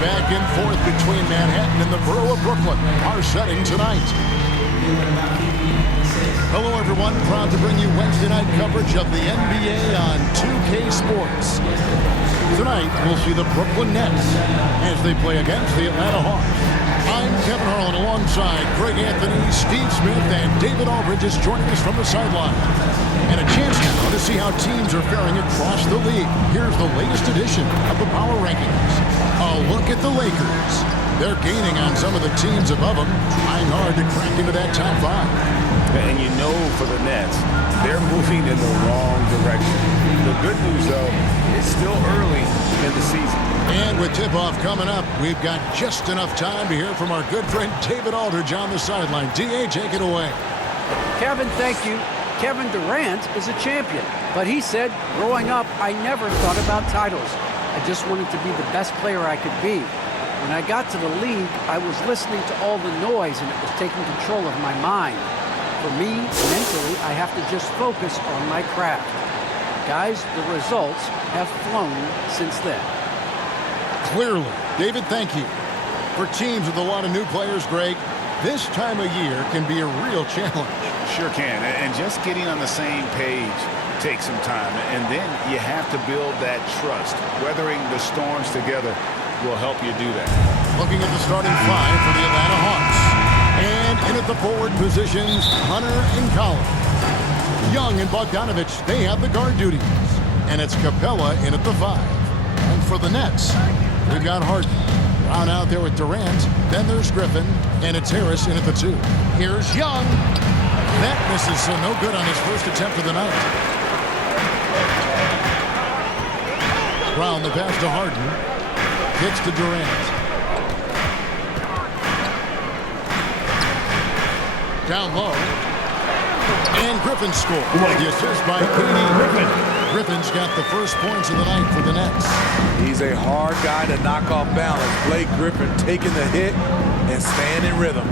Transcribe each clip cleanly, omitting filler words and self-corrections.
back and forth between Manhattan and the borough of Brooklyn. Our setting tonight. Hello, everyone. Proud to bring you Wednesday night coverage of the NBA on 2K Sports. Tonight, we'll see the Brooklyn Nets as they play against the Atlanta Hawks. I'm Kevin Harlan alongside Greg Anthony, Steve Smith, and David Aldridge is joining us from the sideline. And a chance now to see how teams are faring across the league. Here's the latest edition of the Power Rankings. A look at the Lakers. They're gaining on some of the teams above them, trying hard to crack into that top five. And you know for the Nets, they're moving in the wrong direction. The good news, though, it's still early in the season. And with tip-off coming up, we've got just enough time to hear from our good friend David Aldridge on the sideline. D.A., take it away. Kevin, thank you. Kevin Durant is a champion, but he said, growing up, I never thought about titles. I just wanted to be the best player I could be. When I got to the league, I was listening to all the noise, and it was taking control of my mind. For me, mentally, I have to just focus on my craft. Guys, the results have flown since then. Clearly. David, thank you. For teams with a lot of new players, Greg, this time of year can be a real challenge. Sure can. And just getting on the same page takes some time. And then you have to build that trust. Weathering the storms together will help you do that. Looking at the starting five for the Atlanta Hawks. And in at the forward positions, Hunter and Collins. Young and Bogdanovich, they have the guard duties. And it's Capella in at the five. And for the Nets, we've got Harden. Brown out there with Durant. Then there's Griffin. And it's Harris in at the two. Here's Young. That misses, so no good on his first attempt of the night. Brown, the pass to Harden. Hits to Durant. Down low. And Griffin scored. The assist by KD Griffin. Griffin's got the first points of the night for the Nets. He's a hard guy to knock off balance. Blake Griffin taking the hit and staying in rhythm.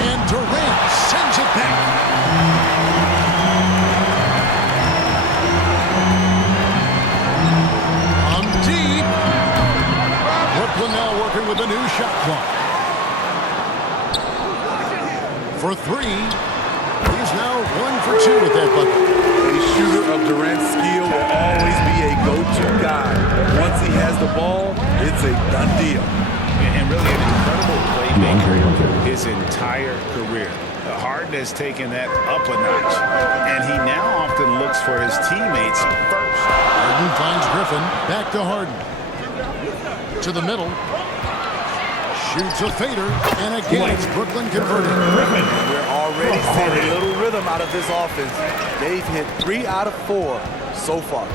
And Durant sends it back. On deep. Brooklyn now working with a new shot clock. For three, he's now 1 for 2 with that bucket. A shooter of Durant's skill will always be a go-to guy. Once he has the ball, it's a done deal. And really an incredible playmaker his entire career. Harden has taken that up a notch, and he now often looks for his teammates first. Harden finds Griffin. Back to Harden. To the middle. Shoots a fader, and again it's Brooklyn converting. We're already seeing a little rhythm out of this offense. They've hit 3 out of 4 so far.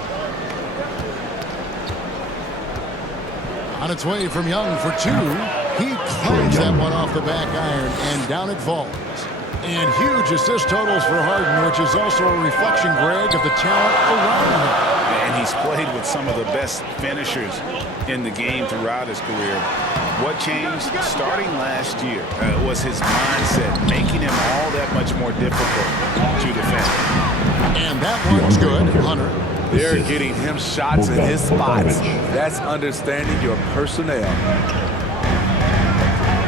On its way from Young for 2. He closed that one off the back iron, and down it falls. And huge assist totals for Harden, which is also a reflection, Greg, of the talent around him. And he's played with some of the best finishers in the game throughout his career. What changed starting last year was his mindset, making him all that much more difficult to defend. And that one's good, Hunter. They're getting him shots in his spots. That's understanding your personnel.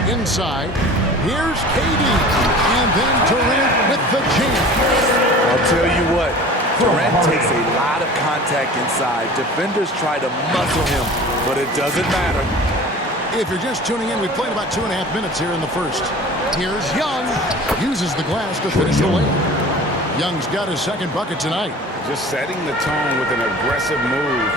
Inside, here's KD. And then Durant with the jam. I'll tell you what, Durant takes a lot of contact inside. Defenders try to muscle him, but it doesn't matter. If you're just tuning in, we played about 2.5 minutes here in the first. Here's Young. Uses the glass to finish the layup. Young's got his second bucket tonight. Just setting the tone with an aggressive move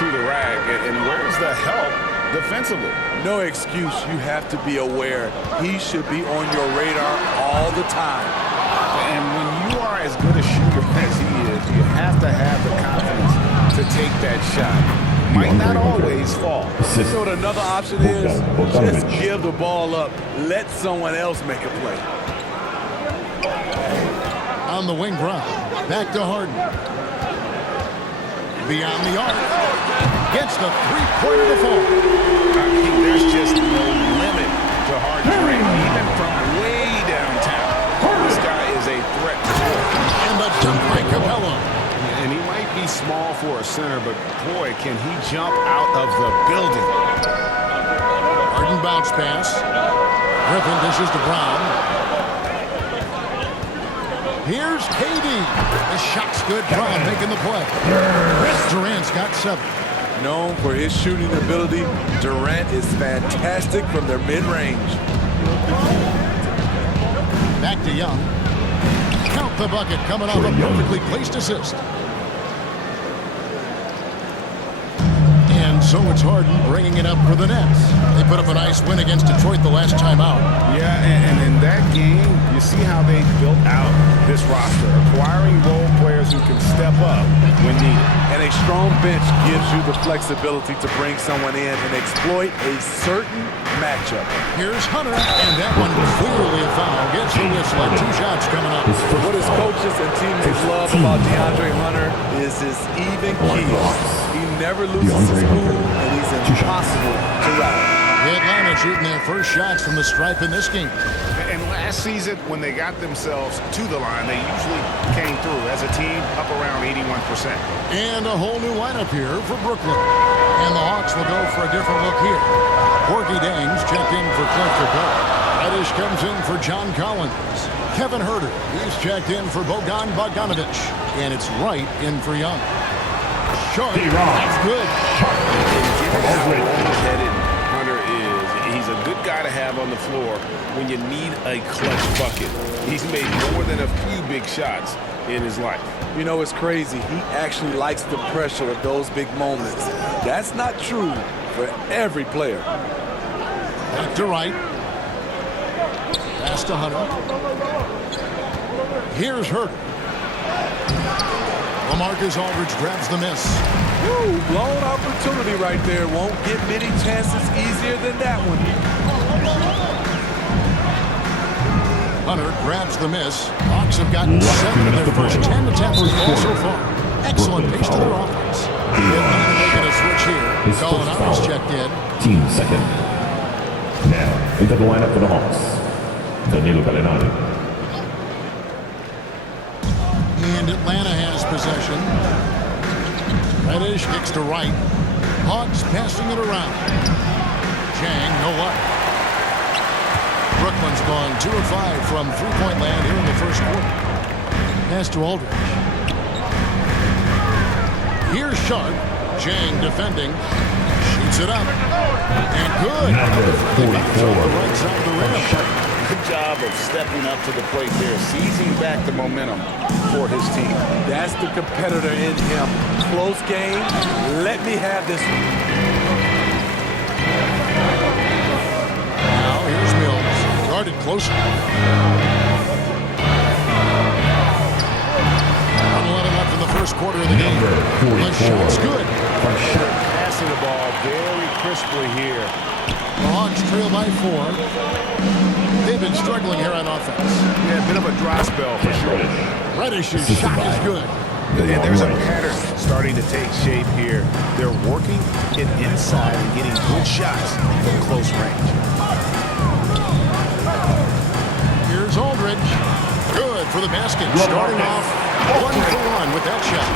to the rack. And where's the help defensively? No excuse. You have to be aware. He should be on your radar all the time. And when you are as good a shooter as he is, you have to have the confidence to take that shot. Might not always fall. You know what another option is? Just give the ball up. Let someone else make a play. On the wing, Brown. Back to Harden. Beyond the arc. Gets the three-pointer to fall. There's just no limit to Harden's range, even from way downtown. This guy is a threat to score. And the dunk by Capella. And he might be small for a center, but boy, can he jump out of the building. pass. Griffin dishes to Brown. Here's Katie. The shot's good. Brown making the play. Durant's got 7. Known for his shooting ability, Durant is fantastic from their mid-range. Back to Young. Count the bucket coming off a perfectly placed assist. And so it's Harden bringing it up for the Nets. They put up a nice win against Detroit the last time out. Yeah, and in that game, you see how they built out this roster, acquiring role players who can step up when needed. And a strong bench gives you the flexibility to bring someone in and exploit a certain matchup. Here's Hunter, and that one clearly a foul. Gets the whistle and 2 shots coming up. What his coaches and teammates love about DeAndre Hunter is his even keel. He never loses his cool, and he's impossible to rattle. Atlanta shooting their first shots from the stripe in this game. And last season, when they got themselves to the line, they usually came through as a team up around 81%. And a whole new lineup here for Brooklyn. And the Hawks will go for a different look here. Porky Dames checked in for Clint Capella. Reddish comes in for John Collins. Kevin Huerter, he's checked in for Bogdan Bogdanovic. And it's Wright in for Young. Sharp, that's good. Given how long-headed Hunter is, he's a good guy to have on the floor when you need a clutch bucket. He's made more than a few big shots in his life. You know, it's crazy. He actually likes the pressure of those big moments. That's not true for every player. Back to Wright. Pass to Hunter. Here's Huerter. LaMarcus Aldridge grabs the miss. Woo, blown opportunity right there. Won't get many chances easier than that one. Hunter grabs the miss. Hawks have gotten 7 of their first 10 attempts of the ball so far. Excellent pace to their offense. They're making a switch here. Colin Howard's checked in. Team second. Now, into the lineup for the Hawks. Danilo Gallinari. And Atlanta has possession. Reddish kicks to Wright. Hawks passing it around. Chang, no luck. Brooklyn's gone 2 of 5 from three-point land here in the first quarter. Pass to Aldridge. Here's Sharp. Chang defending. Shoots it up. And good. Number 44. On the right side of the rim. Good job of stepping up to the plate there, seizing back the momentum for his team. That's the competitor in him. Close game. Let me have this one. Now here's Mills. Guarded closer. 1:11 left in the first quarter of the game. The shot's good. Passing the ball very crisply here. The Hawks trail by 4. They've been struggling here on offense. Yeah, a bit of a dry spell for sure. Reddish's shot is good. And there's a pattern starting to take shape here. They're working it inside and getting good shots from close range. Here's Aldridge. Good for the basket. Starting off 1 for 1 with that shot.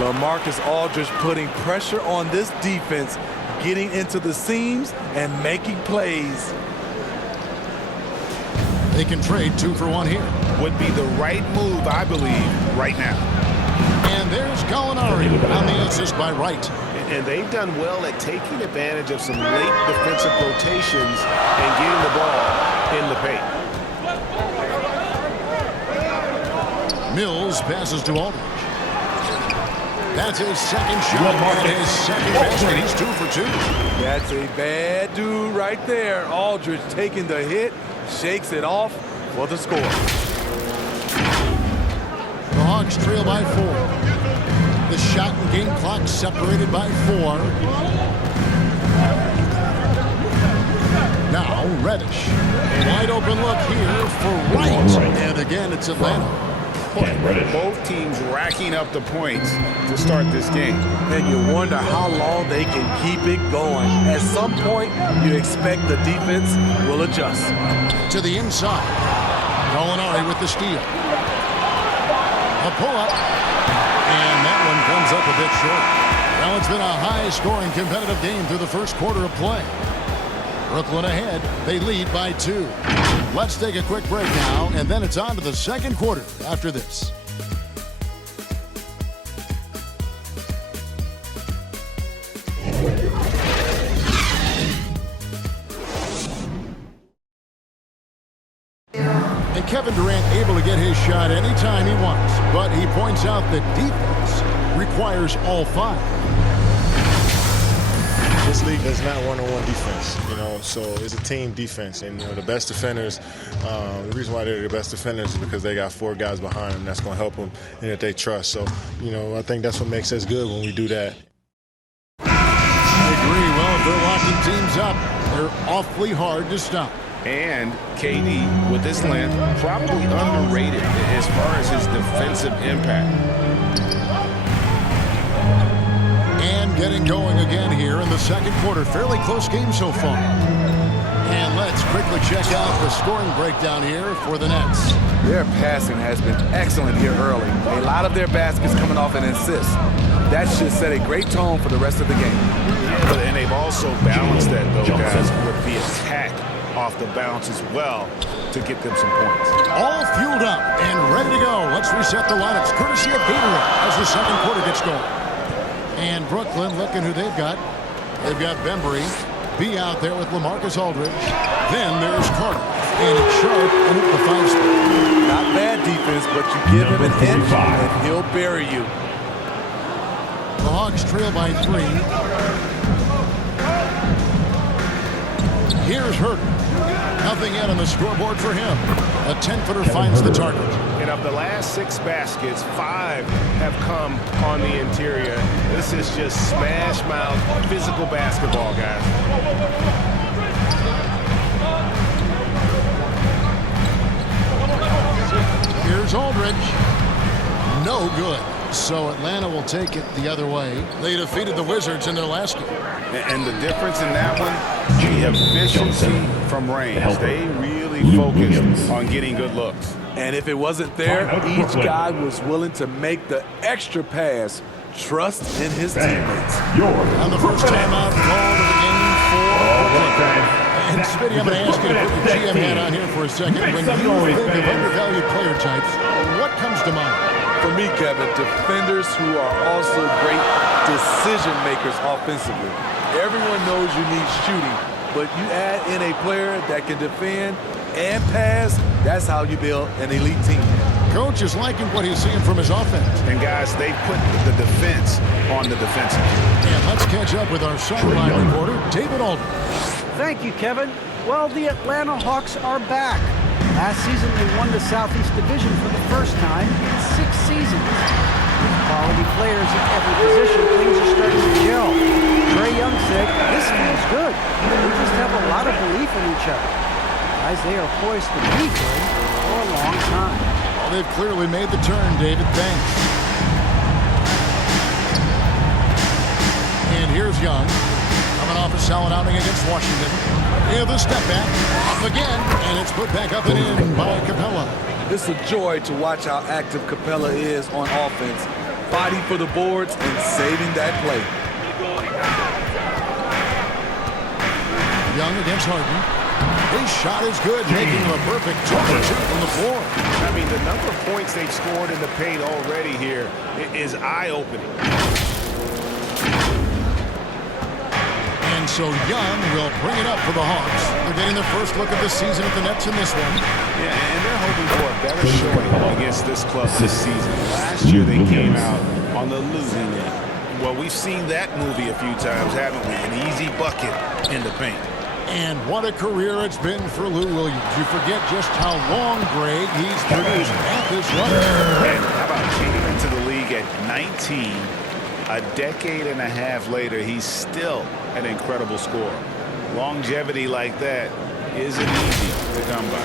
LaMarcus Aldridge putting pressure on this defense, getting into the seams and making plays. They can trade 2 for 1 here. Would be the right move, I believe, right now. And there's Gallinari on the assist by Wright. And they've done well at taking advantage of some late defensive rotations and getting the ball in the paint. Mills passes to Aldridge. That's his second shot and his second basket. He's 2 for 2. That's a bad dude right there. Aldridge taking the hit, shakes it off for the score. The Hawks trail by 4. The shot and game clock separated by 4. Now Reddish. Wide open look here for Wright. And again, it's Atlanta. Both teams racking up the points to start this game. And you wonder how long they can keep it going. At some point, you expect the defense will adjust. To the inside. Gallinari with the steal. A pull-up. And that one comes up a bit short. Now it's been a high-scoring competitive game through the first quarter of play. Brooklyn ahead. They lead by 2. Let's take a quick break now, and then it's on to the second quarter after this. And Kevin Durant able to get his shot anytime he wants, but he points out that defense requires all 5. This league does not one-on-one defense, so it's a team defense. And, the best defenders, the reason why they're the best defenders is because they got 4 guys behind them that's going to help them and that they trust. So, I think that's what makes us good when we do that. I agree. Well, if they're locking teams up, they're awfully hard to stop. And KD, with his length, probably underrated as far as his defensive impact. And getting going again here in the second quarter. Fairly close game so far. And let's quickly check out the scoring breakdown here for the Nets. Their passing has been excellent here early. A lot of their baskets coming off an assist. That should set a great tone for the rest of the game. Yeah, and they've also balanced that, though, guys, with the attack off the bounce as well to get them some points. All fueled up and ready to go. Let's reset the lineups courtesy of Gatorade as the second quarter gets going. And Brooklyn, looking who they've got. They've got Bembry. B out there with LaMarcus Aldridge. Then there's Carter. And it's Sharp and at the 5 spot. Not bad defense, but you give him an inch and he'll bury you. The Hawks trail by 3. Here's Herter. Nothing yet on the scoreboard for him. A 10-footer finds the target. And of the last 6 baskets, 5 have come on the interior. This is just smash mouth physical basketball, guys. Here's Aldridge. No good. So Atlanta will take it the other way. They defeated the Wizards in their last game. And the difference in that one, the efficiency from range. They really focused on getting good looks. And if it wasn't there, each guy was willing to make the extra pass. Trust in his teammates. On the first time out, call to the game for Brooklyn. And Smitty, I'm going to ask you to put your GM hat on here for a second. When you think of undervalued player types, what comes to mind? For me, Kevin, defenders who are also great decision makers offensively. Everyone knows you need shooting, but you add in a player that can defend and pass, that's how you build an elite team. Coach is liking what he's seeing from his offense. And guys, they put the defense on the defensive. And let's catch up with our sideline reporter, David Aldridge. Thank you, Kevin. Well, the Atlanta Hawks are back. Last season, they won the Southeast Division for the first time in 6 seasons. With quality players at every position, things are starting to gel. Trae Young said, "This feels good. We just have a lot of belief in each other." Guys, they are poised to be good for a long time. Well, they've clearly made the turn, David. Thanks. And here's Young. Coming off a solid outing against Washington. Yeah, the step back. Up again, and it's put back up and in by Capella. It's a joy to watch how active Capella is on offense, fighting for the boards and saving that play. Young against Harden. His shot is good, making him a perfect 2 for 2 from the floor. I mean, the number of points they've scored in the paint already here is eye-opening. And so Young will bring it up for the Hawks. They're getting their first look of the season at the Nets in this one. Yeah, and they're hoping for a better showing against this club this season. Last year they came out on the losing end. Well, we've seen that movie a few times, haven't we? An easy bucket in the paint. And what a career it's been for Lou Williams. You forget just how long, Greg, he's produced at this level. And how about came into the league at 19? A decade and a half later, he's still an incredible scorer. Longevity like that isn't easy to come by.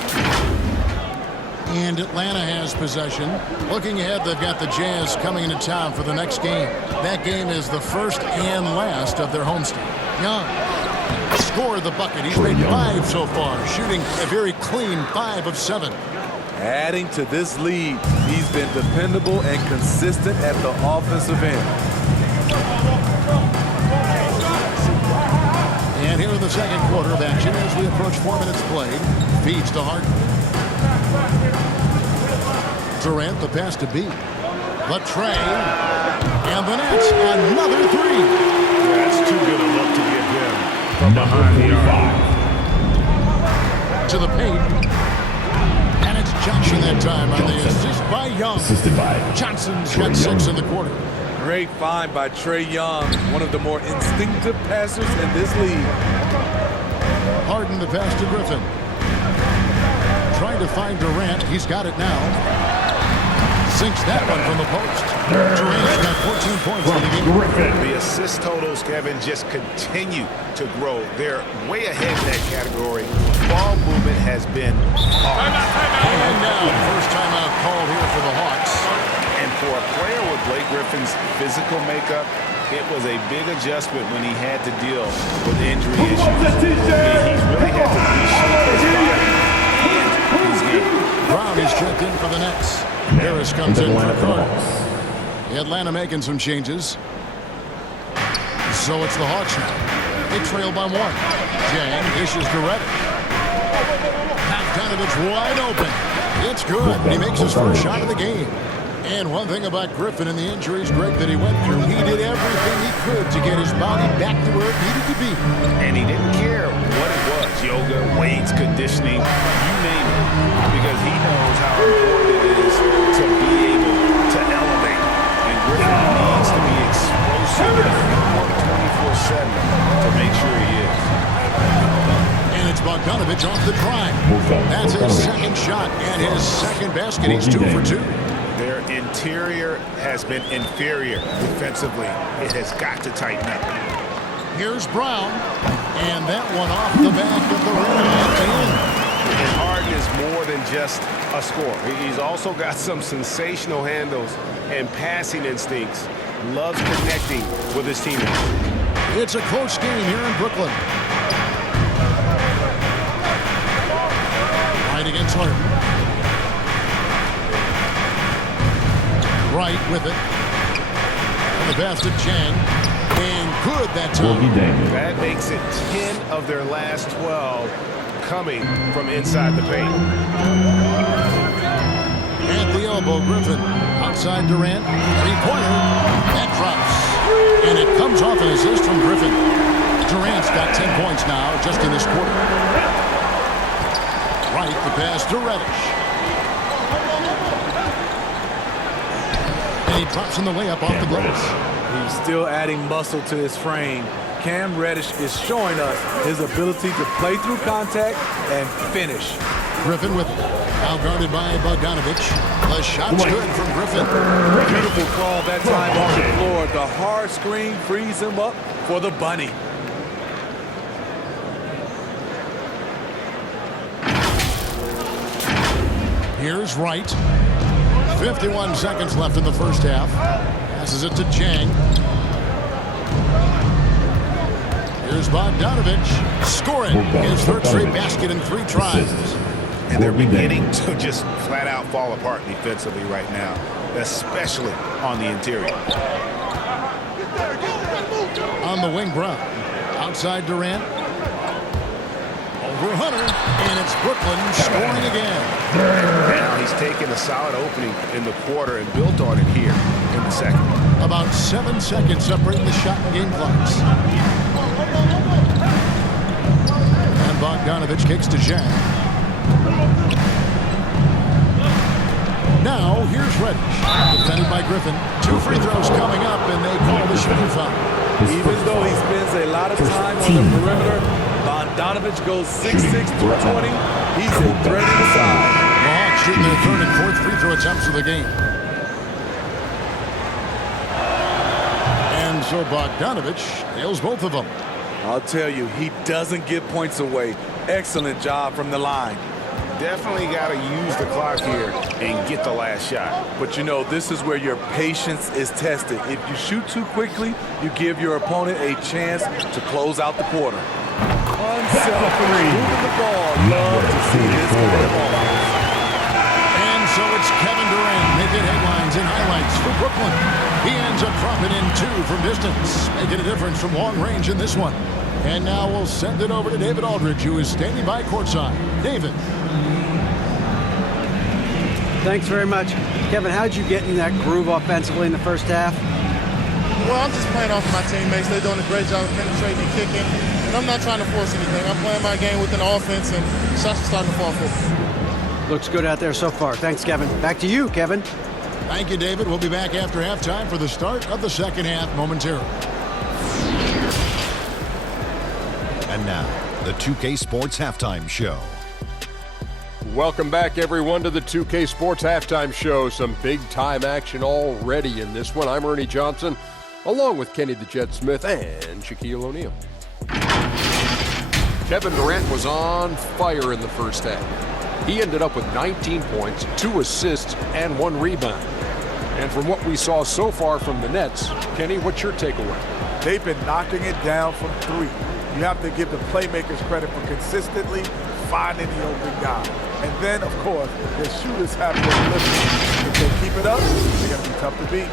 And Atlanta has possession. Looking ahead, they've got the Jazz coming into town for the next game. That game is the first and last of their homestand. Young scored the bucket. He's made 5 so far, shooting a very clean 5 of 7. Adding to this lead, he's been dependable and consistent at the offensive end. And here in the the second quarter of action as we approach 4 minutes played. Feeds to Harden. Durant, the pass to B. The tray. And the Nets, another three. That's too good a look to give him from behind the arc. To the paint. And it's Johnson that time on the assist by Young. Assisted by Johnson's Trae got 6 Young. in the quarter. Great find by Trae Young, one of the more instinctive passers in this league. Harden the pass to Griffin. Trying to find Durant. He's got it now. Sinks that one from the post. Durant's got 14 points in the game. The assist totals, Kevin, just continue to grow. They're way ahead in that category. Ball movement has been off. And now, first timeout called here for the Hawks. And for a player with Blake Griffin's physical makeup, it was a big adjustment when he had to deal with injury issues. He's really had to reshape his body and his game. Brown is checked in for the Nets. Harris comes in for Carter. Atlanta making some changes. So it's the Hawks now. They trail by 1. Jang dishes to Reddish. Bogdanovich wide open. It's good. He makes his first shot of the game. And one thing about Griffin and the injuries, Greg, that he went through, he did everything he could to get his body back to where it needed to be. And he didn't care what it was, yoga, weights, conditioning, you name it, because he knows how important it is to be able to elevate. And Griffin needs to be explosive and work 24/7 to make sure he is. And it's Bogdanovich off the drive. That's his second shot and his second basket. He's 2 for 2. Their interior has been inferior defensively. It has got to tighten up. Here's Brown. And that one off the back of the rim. And Harden is more than just a scorer. He's also got some sensational handles and passing instincts. Loves connecting with his teammates. It's a close game here in Brooklyn. Right against Harden. Right with it. And the pass to Chang. And good that time. That makes it 10 of their last 12 coming from inside the paint. At the elbow, Griffin. Outside Durant. Three-pointer. That drops. And it comes off an assist from Griffin. Durant's got 10 points now just in this quarter. Right, the pass to Reddish. And he drops in the layup off the glass. He's still adding muscle to his frame. Cam Reddish is showing us his ability to play through contact and finish. Griffin with it. Now guarded by Bogdanovich. The shot's good from Griffin. Beautiful call that time on the floor. The hard screen frees him up for the bunny. Here's Wright. 51 seconds left in the first half. Passes it to Chang. Here's Bogdanovich. Scoring his third straight basket in 3 tries. And they're beginning to just flat out fall apart defensively right now, especially on the interior. On the wing, Brown. Outside Durant. Over Hunter. And it's Brooklyn scoring again. Now he's taken a solid opening in the quarter and built on it here in the second. About 7 seconds separating the shot and game clocks. And Bogdanovich kicks to Zhang. Now, here's Reddish. Defended by Griffin. 2 free throws coming up, and they call the shooting foul. Even though he spends a lot of time on the perimeter, Bogdanovich goes 6'6", 220. He's a threat inside. The Hawks shooting their 3rd and 4th free throw attempts of the game. And so Bogdanovich nails both of them. I'll tell you, he doesn't give points away. Excellent job from the line. Definitely got to use the clock here and get the last shot. But you know, this is where your patience is tested. If you shoot too quickly, you give your opponent a chance to close out the quarter. Unselfish, moving the ball. Love to see this kind of ball. And so it's Kevin Durant making headlines and highlights for Brooklyn. He ends up dropping in 2 from distance, making a difference from long range in this one. And now we'll send it over to David Aldridge, who is standing by courtside. David. Thanks very much. Kevin, how did you get in that groove offensively in the first half? Well, I'm just playing off of my teammates. They're doing a great job of penetrating and kicking. And I'm not trying to force anything. I'm playing my game within the offense, and shots are starting to fall for me. Looks good out there so far. Thanks, Kevin. Back to you, Kevin. Thank you, David. We'll be back after halftime for the start of the second half momentarily. And now, the 2K Sports Halftime Show. Welcome back, everyone, to the 2K Sports Halftime Show. Some big-time action already in this one. I'm Ernie Johnson, along with Kenny the Jet Smith and Shaquille O'Neal. Kevin Durant was on fire in the first half. He ended up with 19 points, 2 assists, and 1 rebound. And from what we saw so far from the Nets, Kenny, what's your takeaway? They've been knocking it down from 3. You have to give the playmakers credit for consistently finding the open guy. And then, of course, the shooters have to deliver. If they keep it up, they're going to be tough to beat.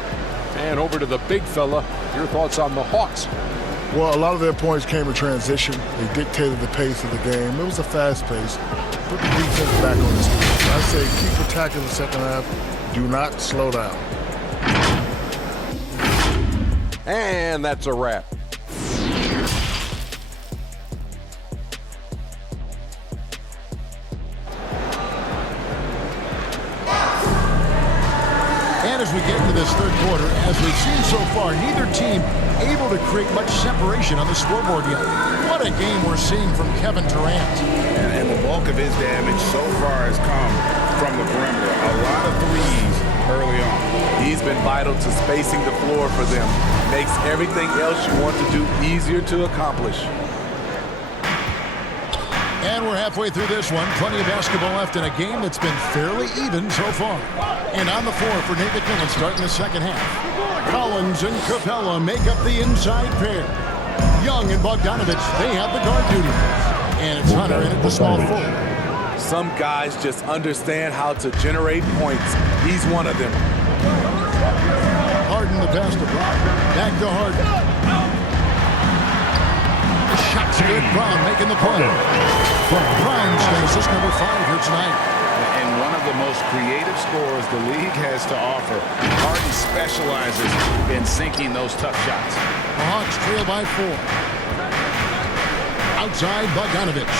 And over to the big fella, your thoughts on the Hawks? Well, a lot of their points came in transition. They dictated the pace of the game. It was a fast pace. Put the defense back on its feet. I say keep attacking the second half. Do not slow down. And that's a wrap. And as we get into this third quarter, as we've seen so far, neither team able to create much separation on the scoreboard yet. What a game we're seeing from Kevin Durant. And the bulk of his damage so far has come from the perimeter. A lot of threes early on. He's been vital to spacing the floor for them. Makes everything else you want to do easier to accomplish. And we're halfway through this one. Plenty of basketball left in a game that's been fairly even so far. And on the floor for Nate McMillan starting the second half. Collins and Capella make up the inside pair. Young and Bogdanovich, they have the guard duties. And it's Hunter in at the small forward. Some guys just understand how to generate points. He's one of them. Harden the pass to Brown. Back to Harden. Shots good. Brown making the play. Brown's going to assist number 5 here tonight. And one of the most creative scorers the league has to offer. Harden specializes in sinking those tough shots. The Hawks trail by 4. Outside Bogdanovich.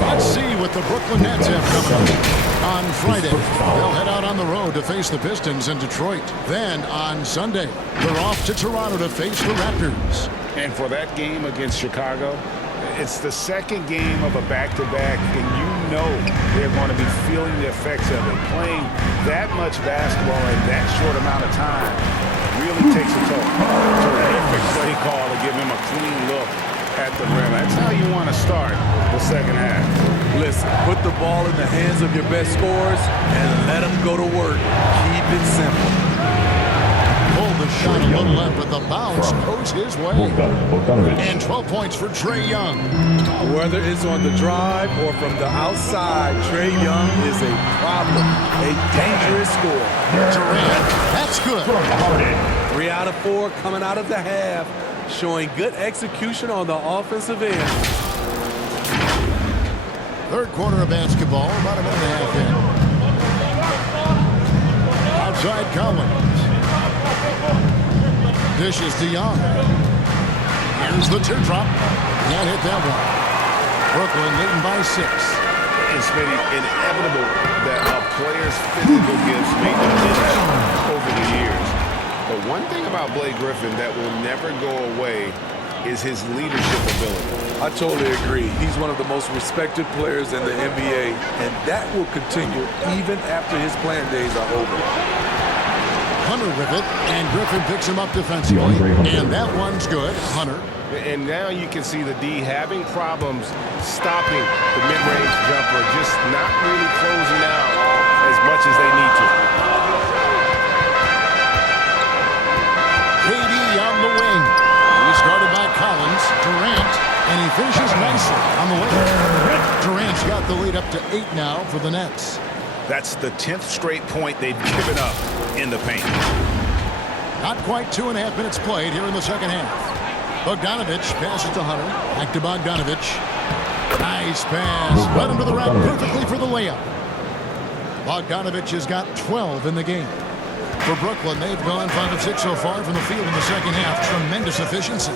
Let's see what the Brooklyn Nets have coming on Friday. They'll head out on the road to face the Pistons in Detroit. Then on Sunday, they're off to Toronto to face the Raptors. And for that game against Chicago, it's the second game of a back-to-back, and you know they're going to be feeling the effects of it. Playing that much basketball in that short amount of time really takes a toll. Terrific play call to give him a clean look at the rim. That's how you want to start the second half. Listen, put the ball in the hands of your best scorers and let them go to work. Keep it simple. Pulled the shot a little left, but the bounce goes his way. And 12 points for Trae Young. Whether it's on the drive or from the outside, Trae Young is a problem. A dangerous scorer. Durant, that's good. 3 out of 4 coming out of the half, showing good execution on the offensive end. Third quarter of basketball, about a minute and a half in. Outside Collins. Dishes to Young. Here's the teardrop. Can't hit that one. Brooklyn leading by 6. It's been inevitable that a player's physical gifts may diminish over the years. But one thing about Blake Griffin that will never go away is his leadership ability. I totally agree. He's one of the most respected players in the NBA, and that will continue even after his playing days are over. Hunter with it, and Griffin picks him up defensively. And that one's good. Hunter. And now you can see the D having problems stopping the mid-range jumper, just not really closing out as much as they need to. KD on the wing. He's guarded by Collins, Durant, and he finishes nicely on the wing. Durant's got the lead up to 8 now for the Nets. That's the 10th straight point they've given up in the paint. Not quite 2.5 minutes played here in the second half. Bogdanovich passes to Hunter. Back to Bogdanovich. Nice pass. Led him to the rack perfectly for the layup. Bogdanovich has got 12 in the game. For Brooklyn, they've gone 5 of 6 so far from the field in the second half. Tremendous efficiency.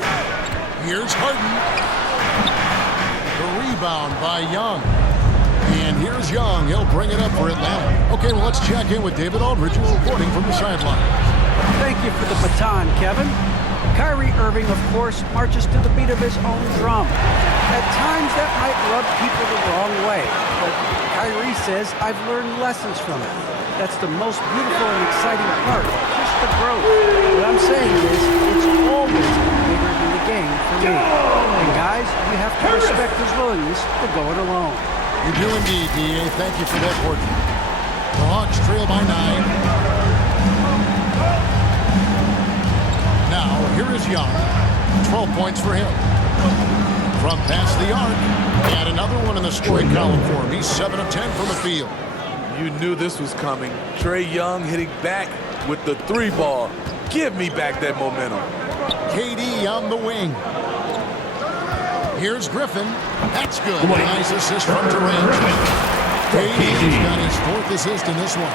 Here's Harden. The rebound by Young. And here's Young. He'll bring it up for Atlanta. Okay, well, let's check in with David Aldridge, who's reporting from the sideline. Thank you for the baton, Kevin. Kyrie Irving, of course, marches to the beat of his own drum. At times, that might rub people the wrong way. But Kyrie says, I've learned lessons from it. That's the most beautiful and exciting part, just the growth. What I'm saying is, it's always bigger than the game for me. And guys, you have to respect his willingness to go it alone. You do indeed, D.A. Thank you for that portrait. The Hawks trail by 9. Now, here is Young. 12 points for him. From past the arc, and another one in the scoring column for him. He's 7 of 10 from the field. You knew this was coming. Trae Young hitting back with the 3 ball. Give me back that momentum. KD on the wing. Here's Griffin. That's good. Nice assist from Durant. KD's got his 4th assist in this one.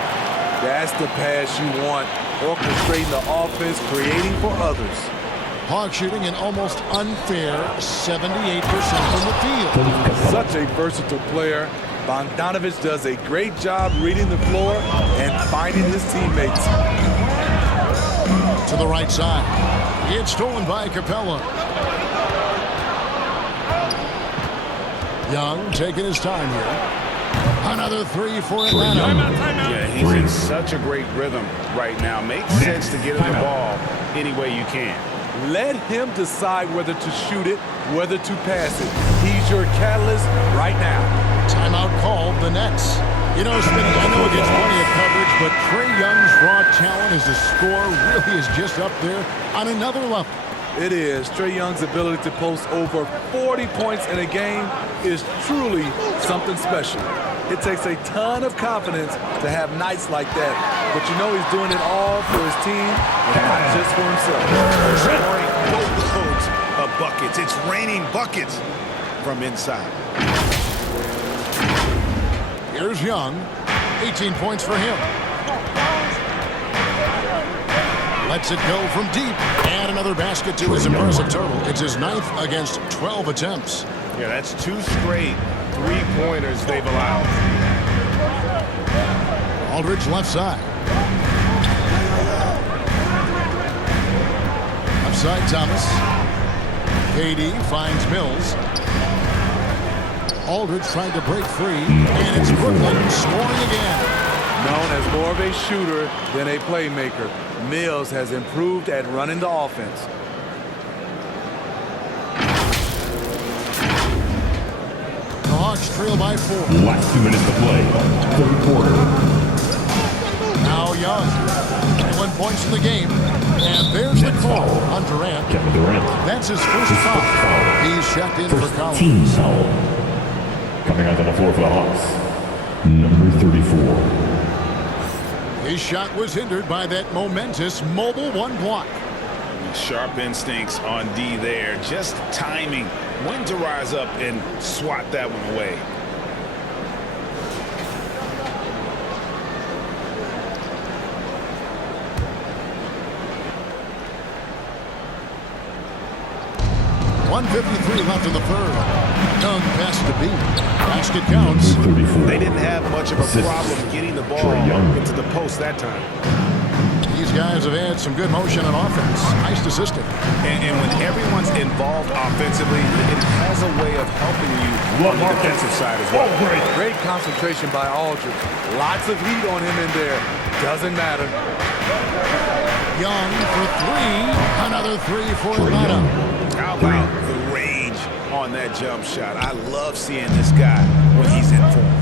That's the pass you want. Orchestrating the offense, creating for others. Hawks shooting an almost unfair 78% from the field. Such a versatile player. Bogdanovich does a great job reading the floor and finding his teammates. To the right side. It's stolen by Capella. Young taking his time here. Another 3 for Atlanta. Yeah, he's in such a great rhythm right now. Makes sense to get him the ball any way you can. Let him decide whether to shoot it, whether to pass it. He's your catalyst right now. Timeout called, the Nets. You know, Smitty, I know it gets plenty of coverage, but Trae Young's raw talent as a scorer really is just up there on another level. It is. Trae Young's ability to post over 40 points in a game is truly something special. It takes a ton of confidence to have nights like that. But you know he's doing it all for his team and not just for himself. Scoring boatloads of buckets. It's raining buckets from inside. Here's Young. 18 points for him. Lets it go from deep. And another basket to his impressive total. It's his 9th against 12 attempts. Yeah, that's 2 straight 3-pointers they've allowed. Aldridge left side. Left side, Thomas. KD finds Mills. Aldridge trying to break free. And it's Brooklyn scoring again. Known as more of a shooter than a playmaker, Mills has improved at running the offense. The Hawks trail by 4. Last 2 minutes to play. 3rd quarter. Now Young. 21 points in the game. And there's the call on Durant. Kevin Durant. That's his first foul. He's checked in for Collins. Team foul. Coming out on the floor for the Hawks. Number 34. His shot was hindered by that momentous mobile 1 block. Sharp instincts on D there. Just timing when to rise up and swat that one away. .153 left in the 3rd. Young passes to B. Basket counts. They didn't have much of a problem getting the ball into the post that time. These guys have had some good motion on offense. Nice assisting. And when everyone's involved offensively, it has a way of helping you on the defensive side as well. Great concentration by Aldridge. Lots of heat on him in there. Doesn't matter. Young for 3. Another 3 for Atlanta. How about the range on that jump shot? I love seeing this guy when he's in form.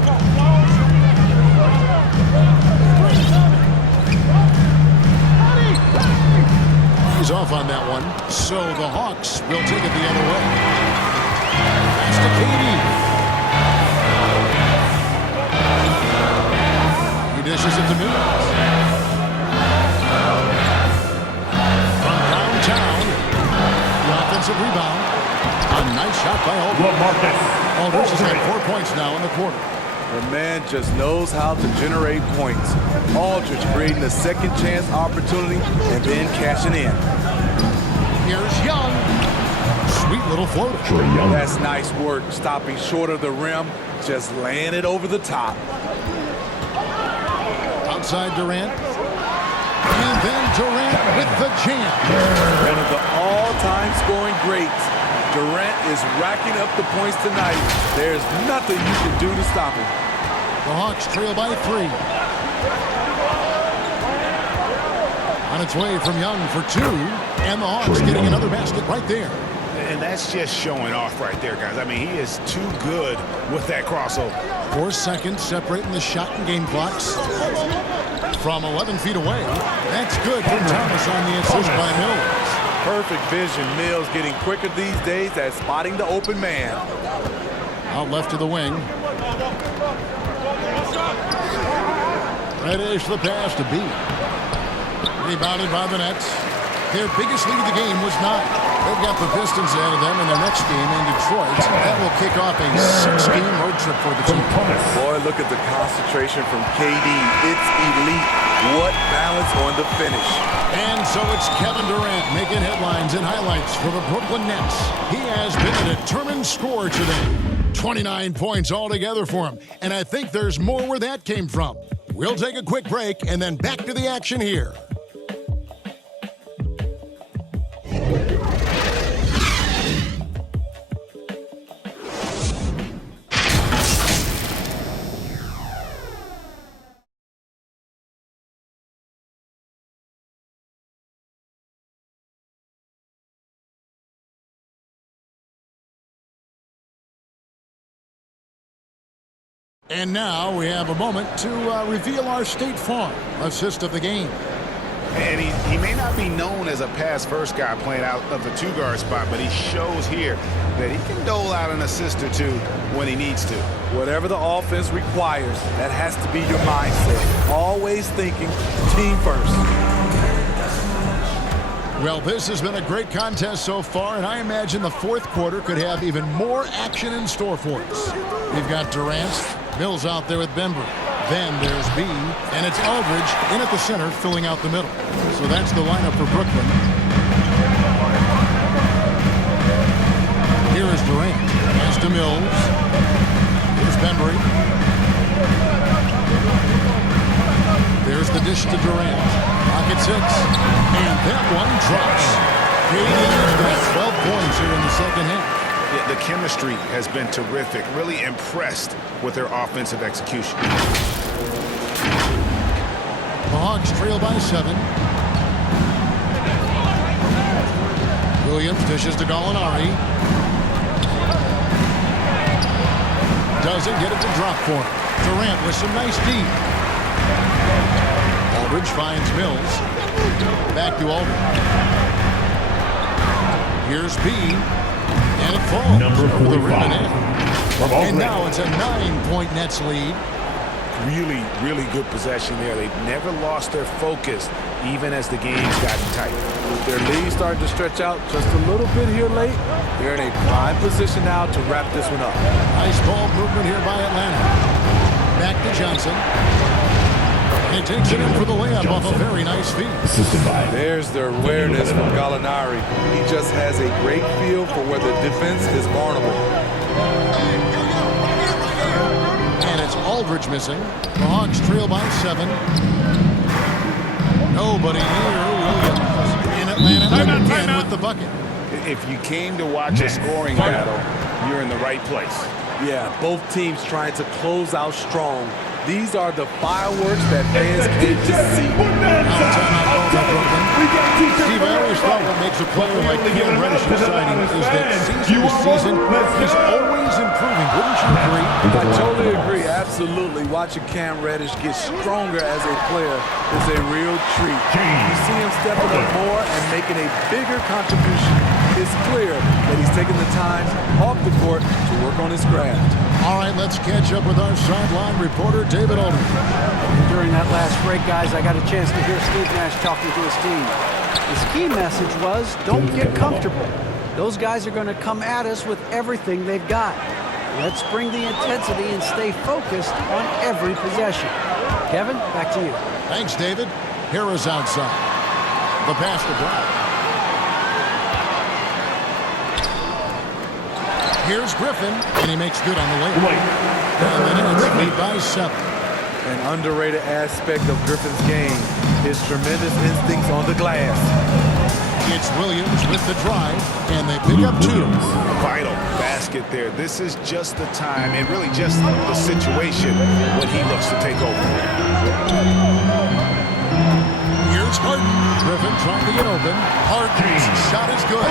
He's off on that one, so the Hawks will take it the other way. Pass to KD. He dishes it to Mills. offensive rebound. A nice shot by Aldridge. Aldridge has had 4 points now in the quarter. The man just knows how to generate points. Aldridge creating a second chance opportunity and then cashing in. Here's Young. Sweet little floater. That's nice work, stopping short of the rim, just laying it over the top. Outside Durant. And then Durant with the jam. One of the all-time scoring greats. Durant is racking up the points tonight. There's nothing you can do to stop him. The Hawks trail by 3. On its way from Young for 2. And the Hawks getting another basket right there. And that's just showing off right there, guys. I mean, he is too good with that crossover. 4 seconds separating the shot and game clocks. From 11 feet away. That's good from Thomas on the assist by Mills. Perfect vision. Mills getting quicker these days at spotting the open man. Out left to the wing. Reddish the pass to B. Rebounded by the Nets. Their biggest lead of the game was 9. They've got the Pistons ahead of them in their next game in Detroit. That will kick off a 6-game road trip for the team. Boy, look at the concentration from KD. It's elite. What balance on the finish. And so it's Kevin Durant making headlines and highlights for the Brooklyn Nets. He has been a determined scorer today. 29 points altogether for him. And I think there's more where that came from. We'll take a quick break and then back to the action here. And now we have a moment to reveal our State Farm assist of the game. And he may not be known as a pass-first guy playing out of the two-guard spot, but he shows here that he can dole out an assist or 2 when he needs to. Whatever the offense requires, that has to be your mindset. Always thinking team first. Well, this has been a great contest so far, and I imagine the fourth quarter could have even more action in store for us. We've got Durant, Mills out there with Bembry. Then there's B, and it's Aldridge in at the center, filling out the middle. So that's the lineup for Brooklyn. Here is Durant. Pass to Mills. Here's Bembry. There's the dish to Durant. Pocket 6. And that one drops. KD's got 12 points here in the second half. The chemistry has been terrific. Really impressed with their offensive execution. The Hawks trail by 7. Williams dishes to Gallinari. Doesn't get it to drop for him. Durant with some nice D. Aldridge finds Mills. Back to Aldridge. Here's B. And it falls. Number 45. And now it's a 9-point Nets lead. Really, really good possession there. They've never lost their focus, even as the game's gotten tight. With their lead starting to stretch out just a little bit here late, they're in a prime position now to wrap this one up. Nice ball movement here by Atlanta. Back to Johnson. And he takes it in for the layup off a very nice feed. There's the awareness from Gallinari. He just has a great feel for where the defense is vulnerable. And it's Aldridge missing. The Hawks trail by 7. Nobody near Williams. In Atlanta again with the bucket. If you came to watch a scoring battle, you're in the right place. Yeah, both teams trying to close out strong. These are the fireworks that fans came to see. Steve, I always thought what makes a player like Cam Reddish exciting is that season to season, he's always improving. Wouldn't you agree? I totally agree. Absolutely. Watching Cam Reddish get stronger as a player is a real treat. You see him stepping up more and making a bigger contribution. It's clear that he's taking the time off the court to work on his craft. All right, let's catch up with our sideline reporter, David Aldridge. During that last break, guys, I got a chance to hear Steve Nash talking to his team. His key message was, don't get comfortable. Those guys are going to come at us with everything they've got. Let's bring the intensity and stay focused on every possession. Kevin, back to you. Thanks, David. Harris outside. The pass to Brown. Here's Griffin, and he makes good on the layup. And the Nets lead by 7. An underrated aspect of Griffin's game is tremendous instincts on the glass. It's Williams with the drive, and they pick up 2. Vital basket there. This is just the time and really just the situation when he looks to take over. Here's Harden. Griffin trying to get open. Harden's shot is good.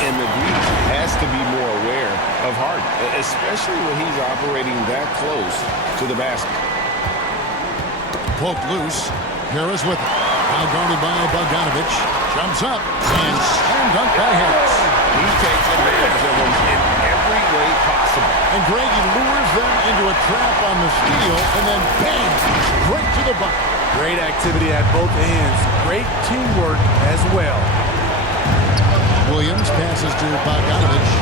And the league has to be more aware of Harden, especially when he's operating that close to the basket. Poked loose. Harris with it. Now guarded by Bogdanovich. Jumps up and slam dunk by Harris. He takes advantage of them in every way possible. And Grady lures them into a trap on the steal, and then bang, right to the bucket. Great activity at both ends. Great teamwork as well. Williams passes to Bogdanovich.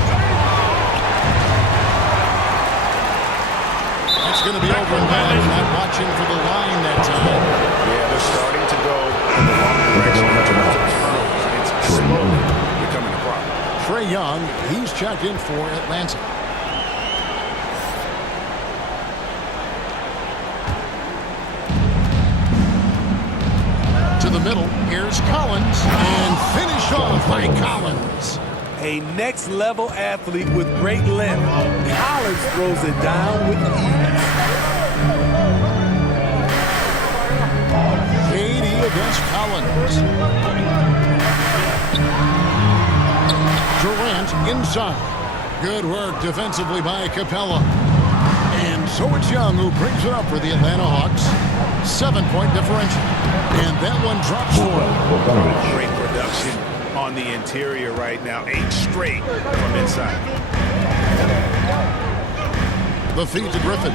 That's going to be over and down. Not watching for the line that time. Yeah, they're starting to go in the wrong direction. It's slowly becoming a problem. Trae Young, he's checked in for Atlanta. To the middle, here's Collins, and finish off by Collins. A next-level athlete with great length. Collins throws it down with ease. KD against Collins. Durant inside. Good work defensively by Capella. And so it's Young who brings it up for the Atlanta Hawks. 7-point differential. And that one drops for Great production on the interior right now. 8 straight from inside. The feed to Griffin.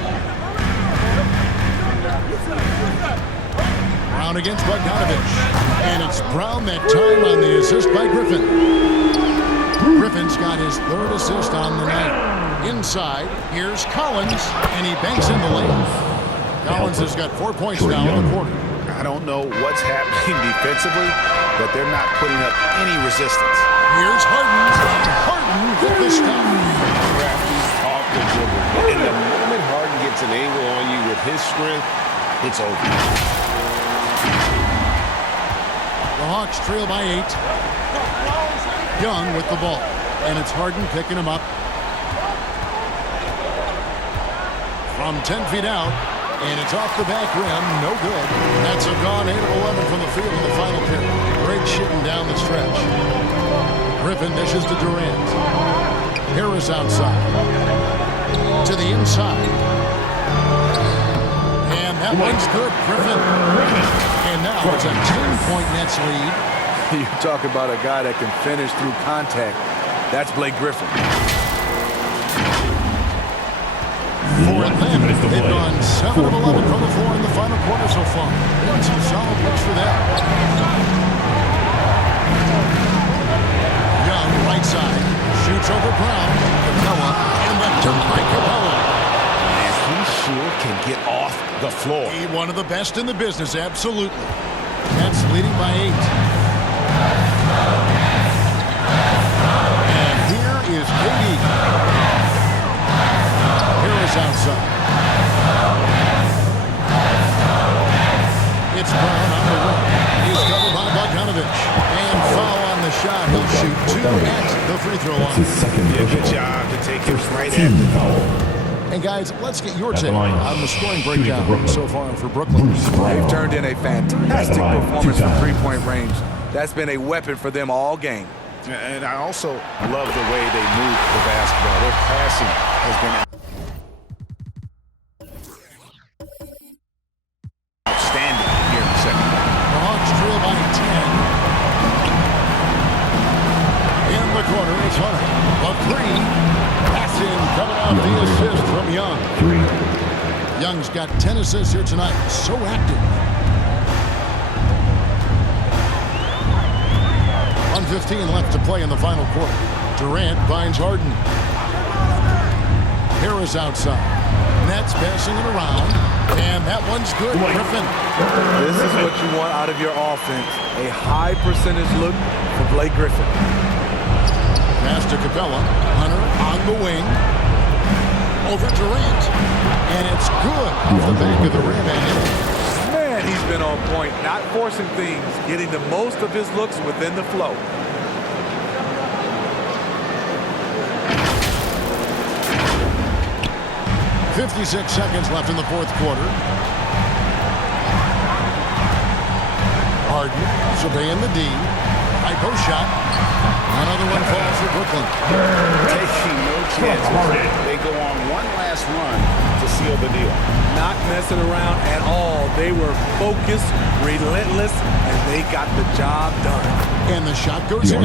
Brown against Bogdanovich. And it's Brown that time on the assist by Griffin. Griffin's got his 3rd assist on the night. Inside, here's Collins, and he banks in the lane. Collins has got 4 points now in the quarter. I don't know what's happening defensively, but they're not putting up any resistance. Here's Harden. Harden with the stop. Crafty off the dribble. And the moment Harden gets an angle on you with his strength, it's over. The Hawks trail by 8. Young with the ball. And it's Harden picking him up. From 10 feet out. And it's off the back rim. No good. That's a gone 8 of 11 from the field in the final period. Great shooting down the stretch. Griffin dishes to Durant. Harris outside. To the inside. And that one's good. Griffin. And now it's a 10-point Nets lead. You talk about a guy that can finish through contact. That's Blake Griffin. For Atlanta, they've gone 7 of 11 from the floor in the final quarter so far. And some solid picks for that. Young, right side, shoots over Brown, Capella, and the dunk by Capella. And he sure can get off the floor. One of the best in the business, absolutely. That's leading by 8. And here is KD. Outside. It's Brown on the run. He's covered by Bogdanovich. And foul on the shot. He'll shoot 2 at the free throw line. Yeah, good job to take it right at him. And guys, let's get your take on the scoring breakdown so far for Brooklyn. They've turned in a fantastic performance from three-point range. That's been a weapon for them all game. And I also love the way they move the basketball. Their passing has been outstanding here in the second half. The Hawks trail by 10. In the corner, it's Hart. A 3. Passing coming off the assist from Young. Young's got 10 assists here tonight. So active. 1:15 left to play in the final quarter. Durant finds Harden. Harris outside. Nets passing it around. And that one's good. Griffin. This is what you want out of your offense. A high percentage look for Blake Griffin. Pass to Capella. Hunter on the wing. Over Durant. And it's good off the back of the rim and in. Man, he's been on point, not forcing things, getting the most of his looks within the flow. .56 seconds left in the fourth quarter. Harden surveying the D. High post shot. Another one falls for Brooklyn. Taking no chances. They go on one last run to seal the deal. Not messing around at all. They were focused, relentless, and they got the job done. And the shot goes in.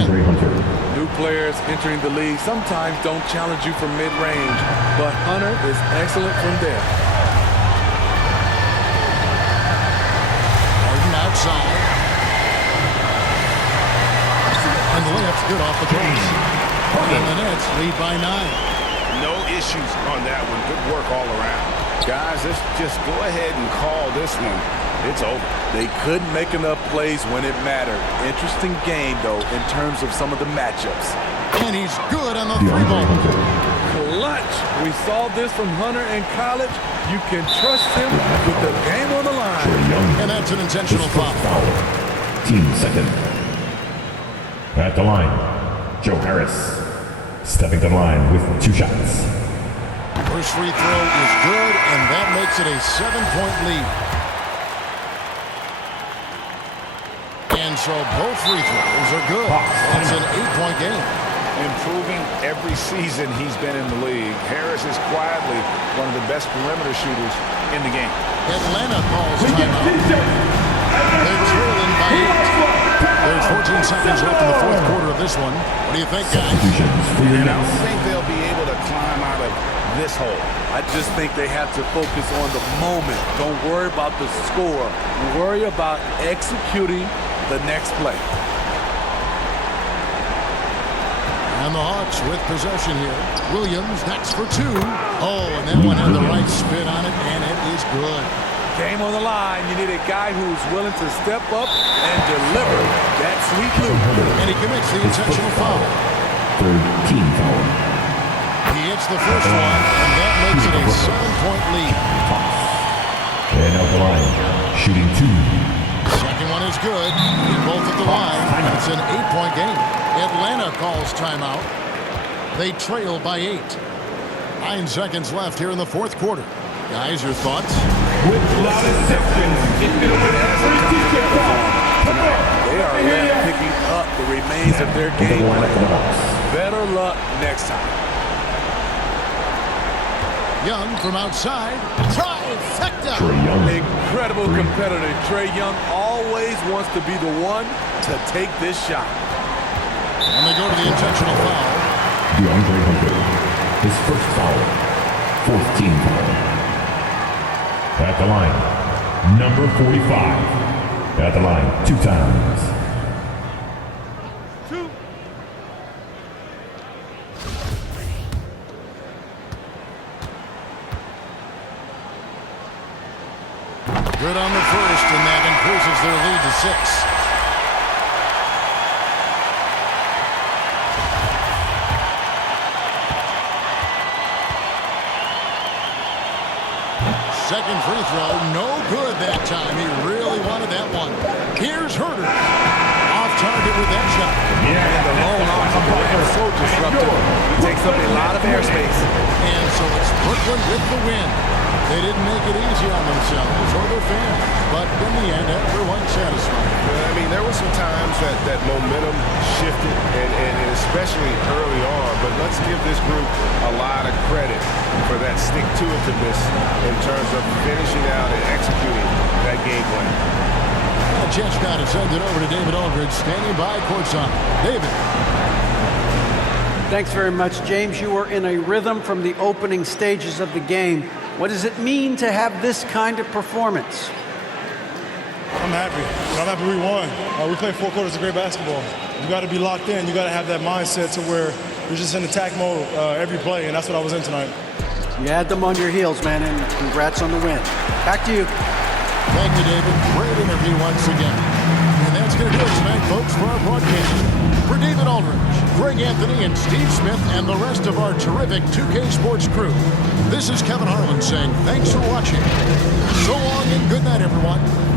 New players entering the league sometimes don't challenge you from mid-range, but Hunter is excellent from there. Harden outside. And the layup's good off the post. And the Nets lead by 9. No issues on that one. Good work all around. Guys, let's just go ahead and call this one. It's over. They couldn't make enough plays when it mattered. Interesting game, though, in terms of some of the matchups. And he's good on the three-ball. Clutch. We saw this from Hunter in college. You can trust him with the game on the line. And that's an intentional foul. Team second. At the line, Joe Harris. Stepping to the line with 2 shots. First free throw is good, and that makes it a 7-point lead. And so both free throws are good. It's an 8-point game. Improving every season he's been in the league. Harris is quietly one of the best perimeter shooters in the game. Atlanta calls timeout. They're trailing by 8. There's 14 seconds left in the fourth quarter of this one. What do you think, guys? And I don't think they'll be able to climb out of this hole. I just think they have to focus on the moment. Don't worry about the score. Worry about executing the next play. And the Hawks with possession here. Williams next for 2. Oh, and that one had the right spin on it, and it is good. Game on the line. You need a guy who's willing to step up and deliver that sweet loop. And he commits the intentional foul. Third team foul. He hits the first one, and that makes it a 7-point lead. And out the line, shooting 2. Second one is good. Both at the line. It's an 8-point game. Atlanta calls timeout. They trail by 8. 9 seconds left here in the fourth quarter. Guys, your thoughts? With loudest sections, it's been a They are left picking up the remains of their game plan. Better luck next time. Young from outside. Trifecta. Incredible competitor. Trae Young always wants to be the one to take this shot. And they go to the intentional foul. DeAndre Hunter. His first foul. 4th team foul. At the line, number 45. At the line 2 times. 2. Good on the first, and that increases their lead to 6. Second free throw, no good that time. He really wanted that one. Here's Herter. Off target with that shot. Yeah, and the long arms of Durant are so disruptive. He takes up a lot of airspace. And so it's Brooklyn with the win. They didn't make it easy on themselves or their fans, but in the end, everyone's satisfied. I mean, there were some times that momentum shifted, and especially early on, but let's give this group a lot of credit for that stick-to-itiveness in terms of finishing out and executing that game plan. Just got to send it over to David Aldridge, standing by courtside. David. Thanks very much, James. You were in a rhythm from the opening stages of the game. What does it mean to have this kind of performance? I'm happy. I'm happy we won. We played 4 quarters of great basketball. You got to be locked in. You got to have that mindset to where we're just in attack mode every play, and that's what I was in tonight. You had them on your heels, man, and congrats on the win. Back to you. Thank you, David. Great interview once again. And that's going to do it tonight, folks, for our broadcast. For David Aldridge, Greg Anthony, and Steve Smith, and the rest of our terrific 2K Sports crew, this is Kevin Harlan saying thanks for watching. So long and good night, everyone.